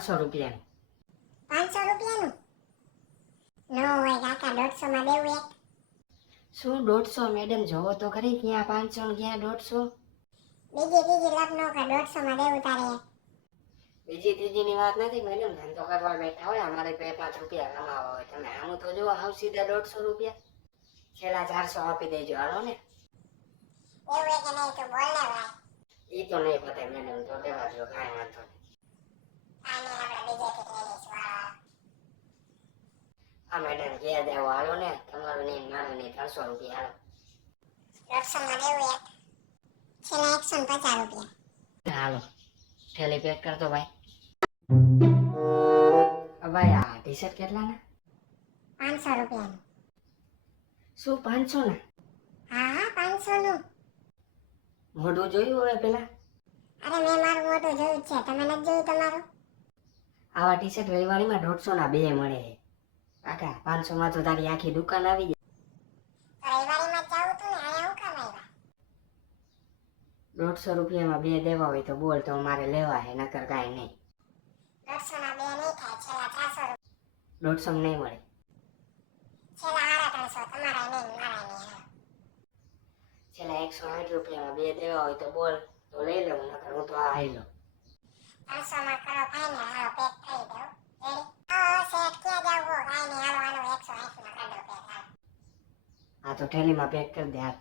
₹500. 500 રૂપિયાનું નો હોય કાકા, 150 માં દેવું એક. શું 150? મેડમ જોવો તો ખરી, ક્યાં 500 ને ક્યાં 150? બીજી ત્રીજી લપ નો કા, 150 માં દેવું તારે એક. બીજી ત્રીજીની વાત નથી મેડમ, ધંધો કરવા બેઠા હોય, અમારે 2-5 રૂપિયા કમાવા હોય. તમે આમ તો જો હાવ સીધા ₹150, છેલ્લા 400 આપી દેજો, હાલો ને. એવું એ કે નહીં તું બોલ ને ભાઈ. એ તો નહીં પતાય મેડમ, તો દેવા દો, કાંઈ વાંધો નહીં. આને આપણે બીજેથી લઈ લઈશું, વાળો. હા મેડમ, ક્યાં દેવો, હાલો ને. તમારું નહીં, મારું નહીં, ₹300 હાલો. 150 માં દેવું એક. છેલ્લા 150 રૂપિયા. હાલો, થેલી પેક કરતો ભાઈ. ભાઈ આ ટી શર્ટ કેટલાના? 500 રૂપિયાનું. શું 500 ના? હા હા, 500 નું. મોઢું જોયું હોય પેલા? અરે મેં મારું મોટું જોયું જ છે, તમે નથી જોયું તમારું? આવા ટી શર્ટ રવિવારીમાં 150 ના 2 મળે છે. કાકા 500 માં તો તારી આખી દુકાન આવી જાય. રવિવારીમાં જ જાવું તું ને, આયા હું કામ આવ્યા? ₹150 2 દેવા હોય તો બોલ, તો મારે લેવા હે, નકર કાંઈ નહીં. 150 ના 2 નહીં થાય, છેલ્લા 400 રૂપિયા. 150 નહીં મળે. છેલ્લા 350, તમારા નહીં મારા નહીં. છેલ્લા ₹160 2 દેવા હોય તો બોલ, તો લઈ લઉં, નકર હું તો આ આઈ લઉં. 300 માં કરો ફાઇનલ, હાલો પેક કરી દઉં. રેડી? હા શેઠ ક્યાં જાવ હો? કાંઈ નહીં, હાલો હાલો 160 માં કરી દો પેક, હાલો. આ તો થેલીમાં પેક કરી દે હાલ.